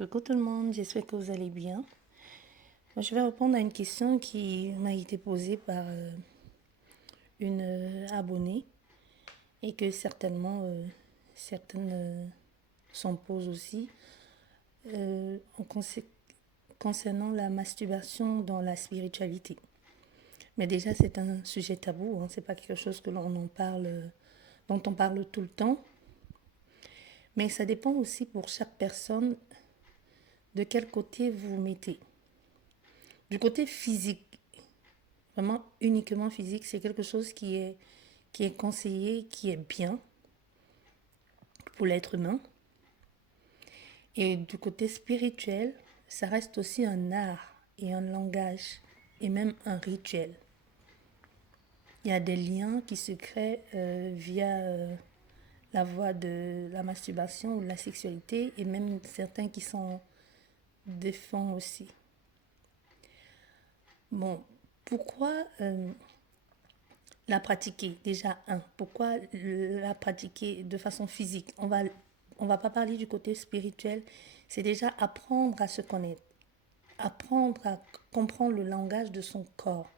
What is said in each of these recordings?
Coucou tout le monde, j'espère que vous allez bien. Moi, je vais répondre à une question qui m'a été posée par une abonnée et que certainement certaines s'en posent aussi en concernant la masturbation dans la spiritualité. Mais déjà, c'est un sujet tabou, hein, c'est pas quelque chose que l'on en parle, dont on parle tout le temps. Mais ça dépend aussi pour chaque personne de quel côté vous vous mettez. Du côté physique, vraiment uniquement physique, c'est quelque chose qui est conseillé, qui est bien pour l'être humain. Et du côté spirituel, ça reste aussi un art et un langage et même un rituel. Il y a des liens qui se créent via la voie de la masturbation ou de la sexualité et même certains qui s'en défendent aussi. Bon, pourquoi la pratiquer? Déjà, pourquoi la pratiquer de façon physique? On va pas parler du côté spirituel, c'est déjà apprendre à se connaître, apprendre à comprendre le langage de son corps.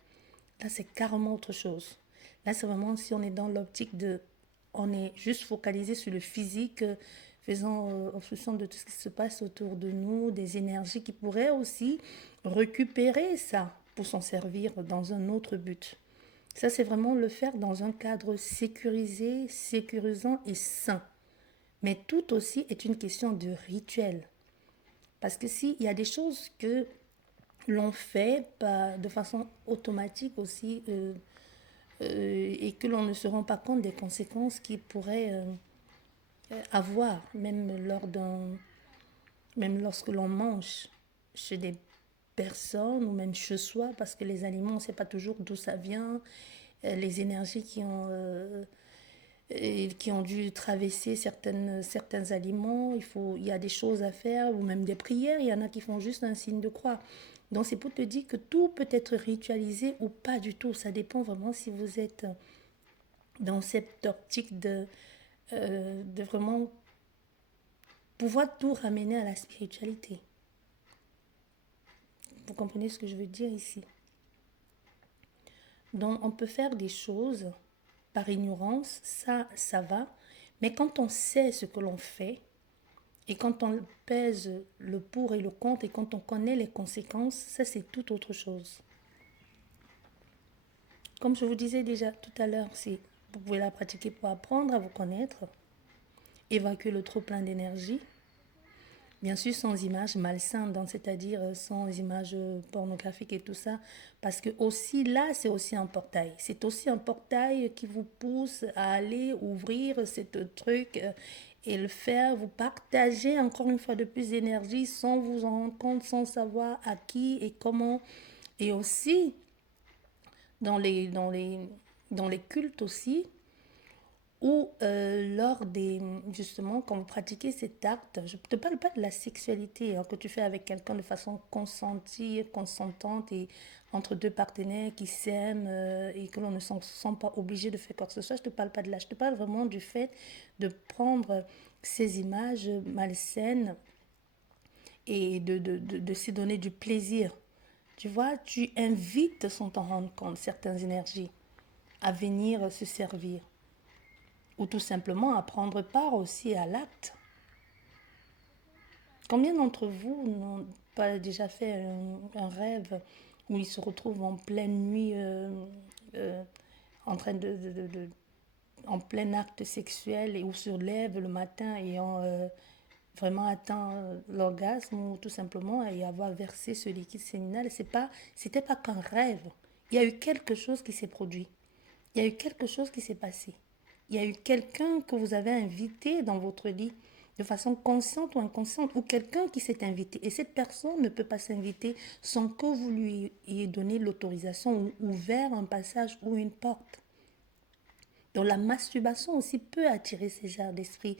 Là, c'est carrément autre chose. Là, c'est vraiment si on est dans l'optique de, on est juste focalisé sur le physique, faisant obstruction de tout ce qui se passe autour de nous, des énergies qui pourraient aussi récupérer ça pour s'en servir dans un autre but. Ça, c'est vraiment le faire dans un cadre sécurisé, sécurisant et sain. Mais tout aussi est une question de rituel. Parce que s'il y a des choses que l'on fait de façon automatique aussi et que l'on ne se rend pas compte des conséquences qu'il pourrait avoir, même lorsque l'on mange chez des personnes ou même chez soi, parce que les aliments, on ne sait pas toujours d'où ça vient, les énergies qui ont dû traverser certains aliments, il y a des choses à faire, ou même des prières, il y en a qui font juste un signe de croix. Donc c'est pour te dire que tout peut être ritualisé ou pas du tout, ça dépend vraiment si vous êtes dans cette optique de vraiment pouvoir tout ramener à la spiritualité. Vous comprenez ce que je veux dire ici? Donc on peut faire des choses par ignorance, ça va, mais quand on sait ce que l'on fait, et quand on pèse le pour et le contre, et quand on connaît les conséquences, ça c'est tout autre chose. Comme je vous disais déjà tout à l'heure, vous pouvez la pratiquer pour apprendre à vous connaître, évacuer le trop plein d'énergie, bien sûr sans images malsaines, c'est-à-dire sans images pornographiques et tout ça, parce que aussi là, c'est aussi un portail. C'est aussi un portail qui vous pousse à aller ouvrir ce truc et le faire, vous partager encore une fois de plus d'énergie sans vous en rendre compte, sans savoir à qui et comment. Et aussi, dans les cultes aussi, ou lors justement, quand vous pratiquez cet acte, je ne te parle pas de la sexualité que tu fais avec quelqu'un de façon consentie, consentante et entre deux partenaires qui s'aiment et que l'on ne se sent pas obligé de faire quoi que ce soit. Je ne te parle pas de là. Je te parle vraiment du fait de prendre ces images malsaines et de se donner du plaisir. Tu vois, tu invites sans t'en rendre compte certaines énergies à venir se servir ou tout simplement à prendre part aussi à l'acte. Combien d'entre vous n'ont pas déjà fait un rêve où ils se retrouvent en pleine nuit euh, en train en plein acte sexuel et où se lèvent le matin ayant vraiment atteint l'orgasme ou tout simplement et avoir versé ce liquide séminal? C'était pas qu'un rêve. Il y a eu quelque chose qui s'est produit. Il y a eu quelque chose qui s'est passé. Il y a eu quelqu'un que vous avez invité dans votre lit de façon consciente ou inconsciente, ou quelqu'un qui s'est invité. Et cette personne ne peut pas s'inviter sans que vous lui ayez donné l'autorisation ou ouvert un passage ou une porte. Donc la masturbation aussi peut attirer ces genres d'esprit,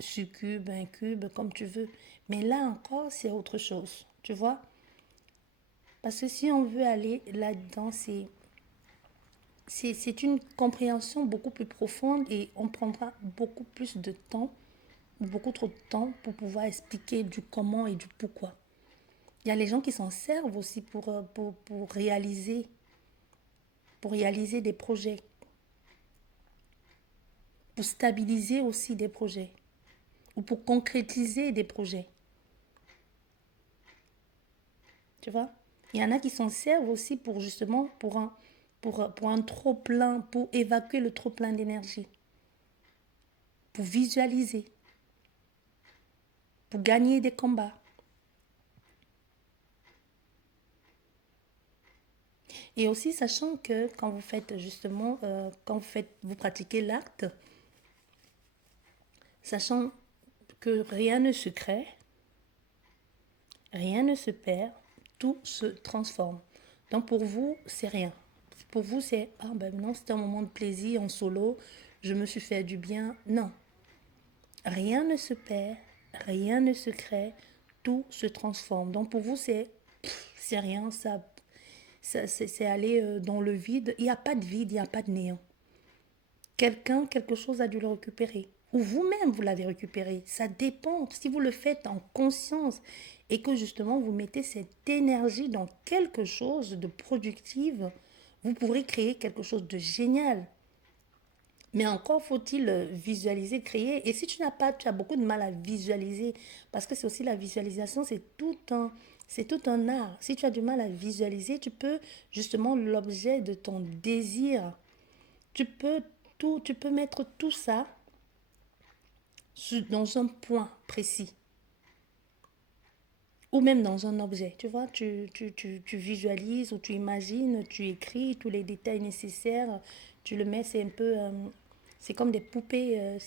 succube, incube, comme tu veux. Mais là encore, c'est autre chose, tu vois. Parce que si on veut aller là-dedans, c'est une compréhension beaucoup plus profonde et on prendra beaucoup plus de temps beaucoup trop de temps pour pouvoir expliquer du comment et du pourquoi. Il y a les gens qui s'en servent aussi pour réaliser des projets, pour stabiliser aussi des projets ou pour concrétiser des projets. Tu vois? Il y en a qui s'en servent aussi pour justement pour un trop plein, pour évacuer le trop plein d'énergie, pour visualiser, pour gagner des combats. Et aussi sachant que quand vous faites justement, vous pratiquez l'acte, sachant que rien ne se crée, rien ne se perd, tout se transforme. Donc pour vous, c'est rien. Pour vous, c'est ah ben non, c'était un moment de plaisir en solo, je me suis fait du bien. Non, rien ne se perd, rien ne se crée, tout se transforme. Donc pour vous, c'est rien, c'est aller dans le vide. Il n'y a pas de vide, il n'y a pas de néant. Quelque chose a dû le récupérer. Ou vous-même, vous l'avez récupéré. Ça dépend. Si vous le faites en conscience et que justement vous mettez cette énergie dans quelque chose de productif, vous pourrez créer quelque chose de génial. Mais encore faut-il visualiser, créer. Et si tu as beaucoup de mal à visualiser, parce que c'est aussi la visualisation, c'est tout un art. Si tu as du mal à visualiser, tu peux justement l'objet de ton désir. Tu peux tu peux mettre tout ça dans un point précis ou même dans un objet. Tu vois, tu visualises ou tu imagines, tu écris tous les détails nécessaires, tu le mets, c'est un peu, c'est comme des poupées,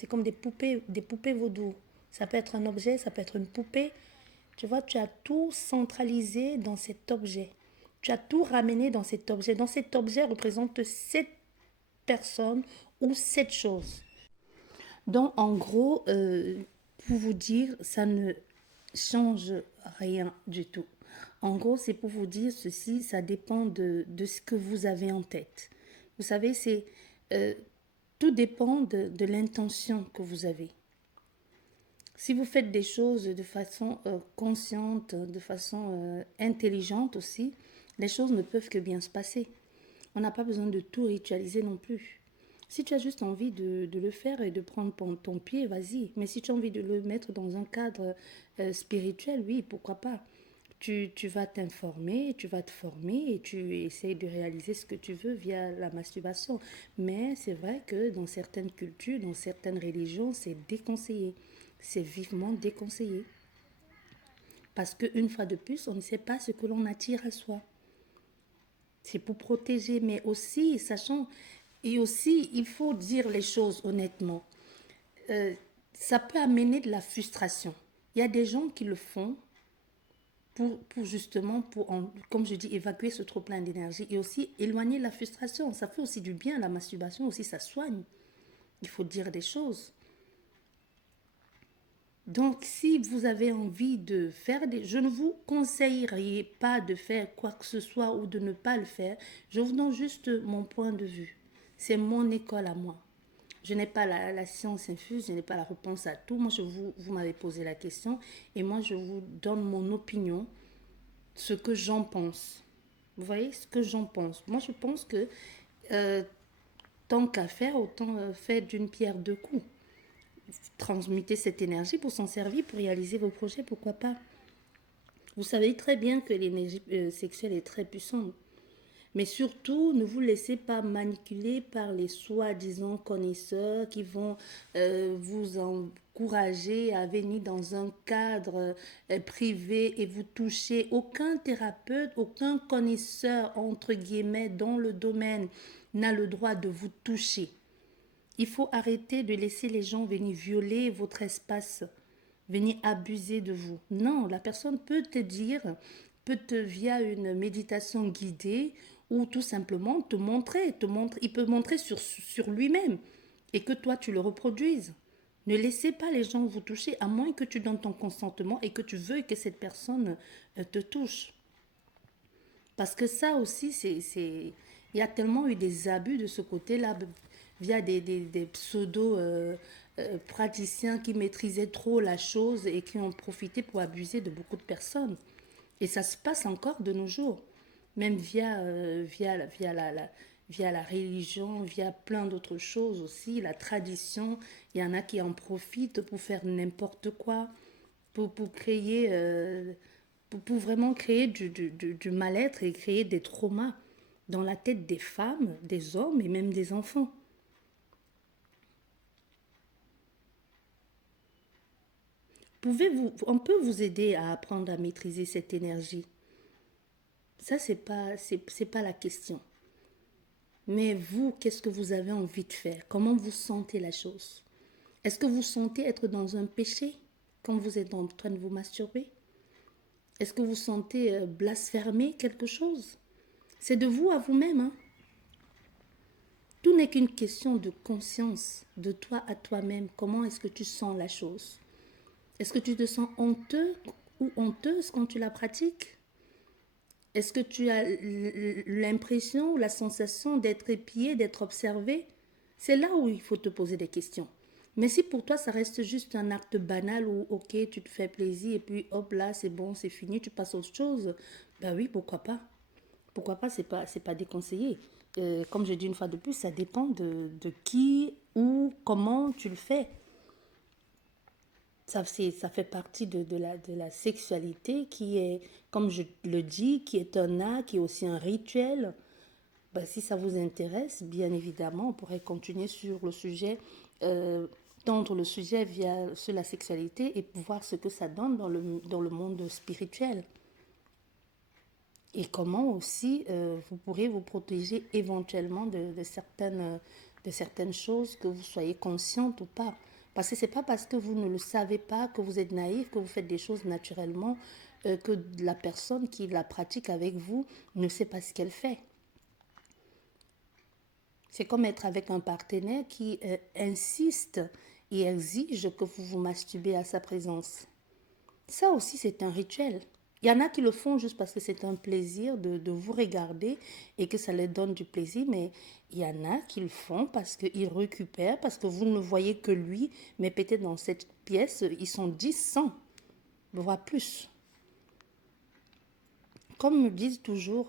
des poupées vaudou. Ça peut être un objet, ça peut être une poupée. Tu vois, tu as tout centralisé dans cet objet. Tu as tout ramené dans cet objet. Dans cet objet représente cette personne ou cette chose. Donc, en gros, pour vous dire, ça ne change rien du tout. En gros, c'est pour vous dire ceci, ça dépend de ce que vous avez en tête. Vous savez, euh, tout dépend de l'intention que vous avez. Si vous faites des choses de façon consciente, de façon intelligente aussi, les choses ne peuvent que bien se passer. On n'a pas besoin de tout ritualiser non plus. Si tu as juste envie de le faire et de prendre ton pied, vas-y. Mais si tu as envie de le mettre dans un cadre spirituel, oui, pourquoi pas. Tu vas t'informer, tu vas te former et tu essayes de réaliser ce que tu veux via la masturbation. Mais c'est vrai que dans certaines cultures, dans certaines religions, c'est déconseillé. C'est vivement déconseillé. Parce qu'une fois de plus, on ne sait pas ce que l'on attire à soi. C'est pour protéger, mais aussi, sachant, et aussi, il faut dire les choses honnêtement. Euh, Ça peut amener de la frustration. Il y a des gens qui le font pour justement, comme je dis, évacuer ce trop plein d'énergie et aussi éloigner la frustration. Ça fait aussi du bien, la masturbation aussi, ça soigne. Il faut dire des choses. Donc, si vous avez envie de faire je ne vous conseillerais pas de faire quoi que ce soit ou de ne pas le faire. Je vous donne juste mon point de vue. C'est mon école à moi. Je n'ai pas la science infuse, je n'ai pas la réponse à tout. Moi, vous m'avez posé la question et moi, je vous donne mon opinion, ce que j'en pense. Vous voyez ce que j'en pense. Moi, je pense que euh, tant qu'à faire, autant faire d'une pierre deux coups. Transmuter cette énergie pour s'en servir, pour réaliser vos projets, pourquoi pas. Vous savez très bien que l'énergie sexuelle est très puissante. Mais surtout, ne vous laissez pas manipuler par les soi-disant connaisseurs qui vont vous encourager à venir dans un cadre privé et vous toucher. Aucun thérapeute, aucun connaisseur, entre guillemets, dans le domaine n'a le droit de vous toucher. Il faut arrêter de laisser les gens venir violer votre espace, venir abuser de vous. Non, la personne peut te dire, via une méditation guidée ou tout simplement il peut montrer sur lui-même et que toi tu le reproduises. Ne laissez pas les gens vous toucher à moins que tu donnes ton consentement et que tu veuilles que cette personne te touche. Parce que ça aussi, il y a tellement eu des abus de ce côté-là, via des pseudo praticiens qui maîtrisaient trop la chose et qui ont profité pour abuser de beaucoup de personnes. Et ça se passe encore de nos jours, même via la religion, via plein d'autres choses aussi, la tradition. Il y en a qui en profitent pour faire n'importe quoi, pour créer, pour vraiment créer du mal-être et créer des traumas dans la tête des femmes, des hommes et même des enfants. On peut vous aider à apprendre à maîtriser cette énergie. Ça, c'est pas la question. Mais vous, qu'est-ce que vous avez envie de faire? Comment vous sentez la chose? Est-ce que vous sentez être dans un péché quand vous êtes en train de vous masturber? Est-ce que vous sentez blasphémer quelque chose? C'est de vous à vous-même. Hein? Tout n'est qu'une question de conscience, de toi à toi-même. Comment est-ce que tu sens la chose? Est-ce que tu te sens honteux ou honteuse quand tu la pratiques? Est-ce que tu as l'impression ou la sensation d'être épié, d'être observé? C'est là où il faut te poser des questions. Mais si pour toi ça reste juste un acte banal où ok tu te fais plaisir et puis hop là c'est bon c'est fini tu passes à autre chose, ben oui pourquoi pas. Pourquoi pas c'est pas déconseillé. Comme je dis une fois de plus ça dépend de qui ou comment tu le fais. Ça fait partie de la sexualité qui est, comme je le dis, qui est un art, qui est aussi un rituel. Ben, si ça vous intéresse, bien évidemment, on pourrait continuer sur le sujet, tendre le sujet sur la sexualité et voir ce que ça donne dans le monde spirituel. Et comment aussi vous pourrez vous protéger éventuellement de certaines choses, que vous soyez consciente ou pas. Parce que ce n'est pas parce que vous ne le savez pas, que vous êtes naïf, que vous faites des choses naturellement, que la personne qui la pratique avec vous ne sait pas ce qu'elle fait. C'est comme être avec un partenaire qui insiste et exige que vous vous masturbez à sa présence. Ça aussi, c'est un rituel. Il y en a qui le font juste parce que c'est un plaisir de vous regarder et que ça leur donne du plaisir, mais il y en a qui le font parce qu'ils récupèrent, parce que vous ne voyez que lui, mais peut-être dans cette pièce, ils sont 10, 100, voire plus. Comme me disent toujours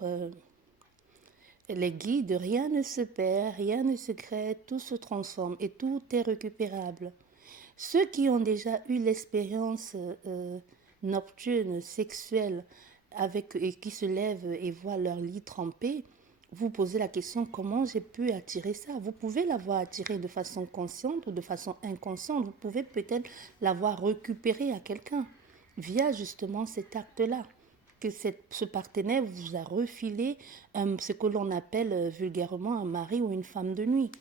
les guides, rien ne se perd, rien ne se crée, tout se transforme et tout est récupérable. Ceux qui ont déjà eu l'expérience nocturne, sexuelle, et qui se lèvent et voient leur lit trempé, vous posez la question comment j'ai pu attirer ça. Vous pouvez l'avoir attiré de façon consciente ou de façon inconsciente. Vous pouvez peut-être l'avoir récupéré à quelqu'un via justement cet acte-là. Que ce partenaire vous a refilé ce que l'on appelle vulgairement un mari ou une femme de nuit.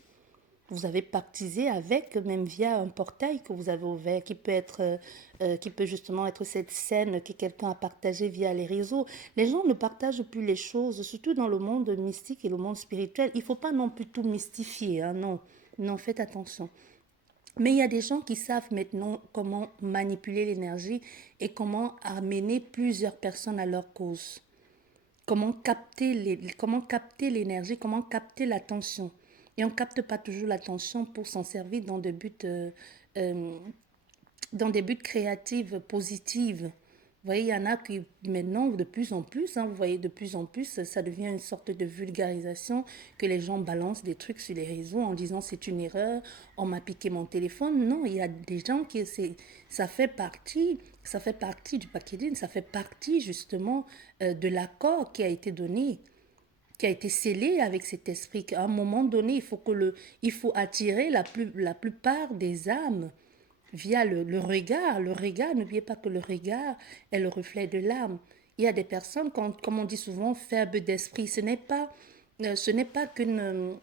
Vous avez baptisé avec, même via un portail que vous avez ouvert, qui peut justement être cette scène que quelqu'un a partagée via les réseaux. Les gens ne partagent plus les choses, surtout dans le monde mystique et le monde spirituel. Il ne faut pas non plus tout mystifier, hein, non. Non, faites attention. Mais il y a des gens qui savent maintenant comment manipuler l'énergie et comment amener plusieurs personnes à leur cause. Comment capter l'énergie, comment capter l'attention. Et on ne capte pas toujours l'attention pour s'en servir euh, dans des buts créatifs, positifs. Vous voyez, il y en a qui maintenant, de plus en plus, hein, vous voyez, de plus en plus, ça devient une sorte de vulgarisation que les gens balancent des trucs sur les réseaux en disant c'est une erreur, on m'a piqué mon téléphone. Non, il y a des gens qui, ça fait partie du packaging, ça fait partie justement de l'accord qui a été donné, qui a été scellé avec cet esprit qu'à un moment donné, il faut attirer la plupart des âmes via le regard. Le regard, n'oubliez pas que le regard est le reflet de l'âme. Il y a des personnes, comme on dit souvent, faibles d'esprit. Ce n'est pas qu'une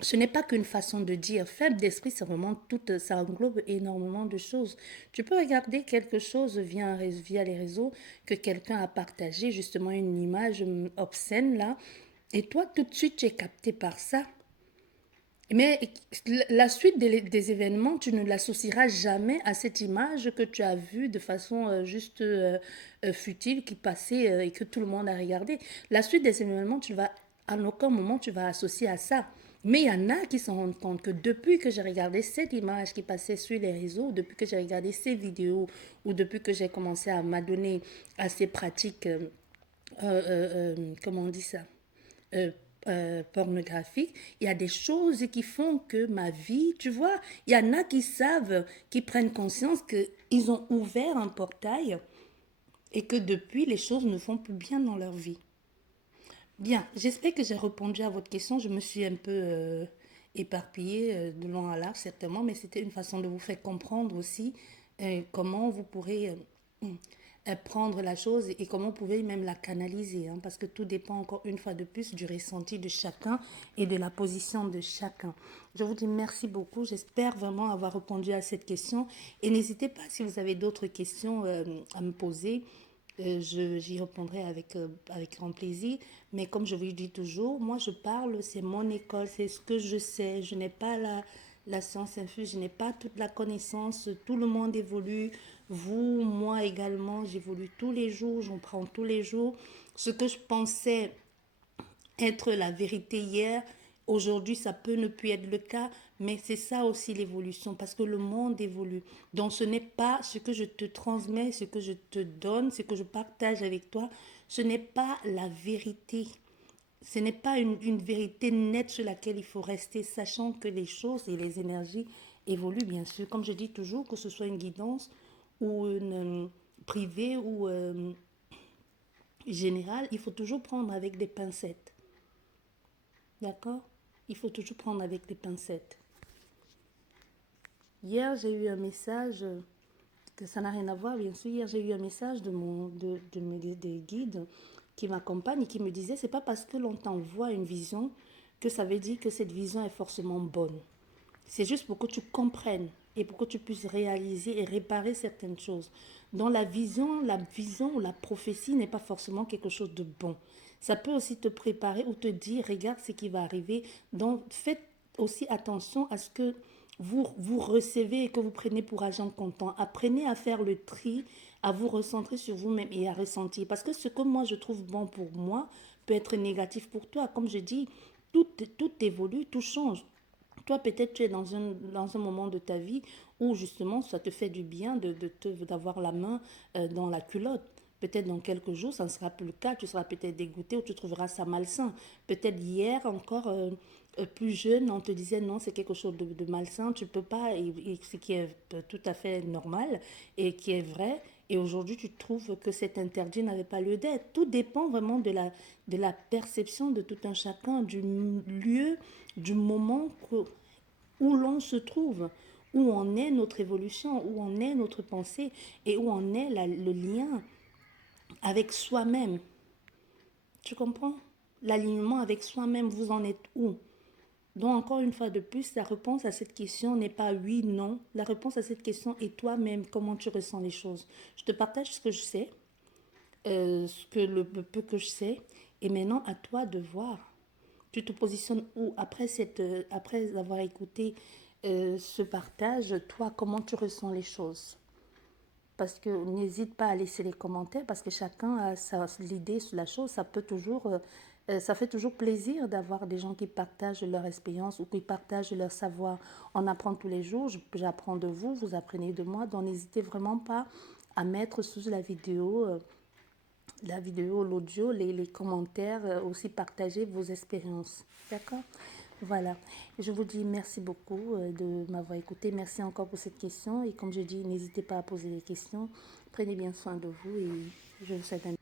ce n'est pas qu'une façon de dire. Faible d'esprit, c'est vraiment tout, ça englobe énormément de choses. Tu peux regarder quelque chose via les réseaux que quelqu'un a partagé, justement une image obscène là, et toi tout de suite tu es capté par ça. Mais la suite des événements, tu ne l'associeras jamais à cette image que tu as vue de façon juste futile qui passait et que tout le monde a regardé. La suite des événements, en aucun moment tu vas associer à ça. Mais il y en a qui se rendent compte que depuis que j'ai regardé cette image qui passait sur les réseaux, depuis que j'ai regardé ces vidéos, ou depuis que j'ai commencé à m'adonner à ces pratiques, comment on dit ça, euh, pornographiques, il y a des choses qui font que ma vie, tu vois, il y en a qui savent, qui prennent conscience qu'ils ont ouvert un portail et que depuis, les choses ne vont plus bien dans leur vie. Bien, j'espère que j'ai répondu à votre question. Je me suis un peu éparpillée de long à large, certainement, mais c'était une façon de vous faire comprendre aussi comment vous pourrez prendre la chose et comment vous pouvez même la canaliser, hein, parce que tout dépend encore une fois de plus du ressenti de chacun et de la position de chacun. Je vous dis merci beaucoup. J'espère vraiment avoir répondu à cette question et n'hésitez pas si vous avez d'autres questions à me poser. J'y répondrai avec grand plaisir. Mais comme je vous le dis toujours, moi je parle, c'est mon école, c'est ce que je sais. Je n'ai pas la science infuse, je n'ai pas toute la connaissance. Tout le monde évolue. Vous, moi également, j'évolue tous les jours, j'en prends tous les jours. Ce que je pensais être la vérité hier, aujourd'hui ça peut ne plus être le cas, mais c'est ça aussi l'évolution, parce que le monde évolue. Donc ce n'est pas ce que je te transmets, ce que je te donne, ce que je partage avec toi, ce n'est pas la vérité. Ce n'est pas une vérité nette sur laquelle il faut rester, sachant que les choses et les énergies évoluent, bien sûr. Comme je dis toujours, que ce soit une guidance ou une privée ou générale, il faut toujours prendre avec des pincettes. D'accord? Il faut toujours prendre avec des pincettes. Hier, j'ai eu un message, que ça n'a rien à voir, bien sûr. Hier, j'ai eu un message de mes des guides qui m'accompagnent et qui me disaient, c'est pas parce que l'on t'envoie une vision que ça veut dire que cette vision est forcément bonne. C'est juste pour que tu comprennes et pour que tu puisses réaliser et réparer certaines choses. Dans la vision ou la prophétie n'est pas forcément quelque chose de bon. Ça peut aussi te préparer ou te dire, regarde ce qui va arriver. Donc, faites aussi attention à ce que vous recevez et que vous prenez pour agent comptant. Apprenez à faire le tri, à vous recentrer sur vous-même et à ressentir. Parce que ce que moi je trouve bon pour moi peut être négatif pour toi. Comme je dis, tout évolue, tout change. Toi, peut-être tu es dans un moment de ta vie où justement ça te fait du bien d'avoir la main dans la culotte. Peut-être dans quelques jours, ça ne sera plus le cas. Tu seras peut-être dégoûté ou tu trouveras ça malsain. Peut-être hier encore, plus jeune, on te disait non, c'est quelque chose de malsain, tu peux pas, et ce qui est tout à fait normal et qui est vrai. Et aujourd'hui, tu trouves que cet interdit n'avait pas lieu d'être. Tout dépend vraiment de la perception de tout un chacun, du lieu, du moment où l'on se trouve, où en est notre évolution, où en est notre pensée et où en est le lien avec soi-même. Tu comprends? L'alignement avec soi-même, vous en êtes où? Donc, encore une fois de plus, la réponse à cette question n'est pas oui, non. La réponse à cette question est toi-même, comment tu ressens les choses. Je te partage ce que je sais, le peu que je sais, et maintenant à toi de voir. Tu te positionnes où après avoir écouté ce partage, toi, comment tu ressens les choses? Parce que n'hésite pas à laisser les commentaires parce que chacun a l'idée sur la chose. Ça fait toujours plaisir d'avoir des gens qui partagent leur expérience ou qui partagent leur savoir. On apprend tous les jours, j'apprends de vous, vous apprenez de moi. Donc n'hésitez vraiment pas à mettre sous la vidéo, l'audio, les commentaires, aussi partager vos expériences. D'accord? Voilà. Je vous dis merci beaucoup de m'avoir écouté. Merci encore pour cette question. Et comme je dis, n'hésitez pas à poser des questions. Prenez bien soin de vous et je vous souhaite un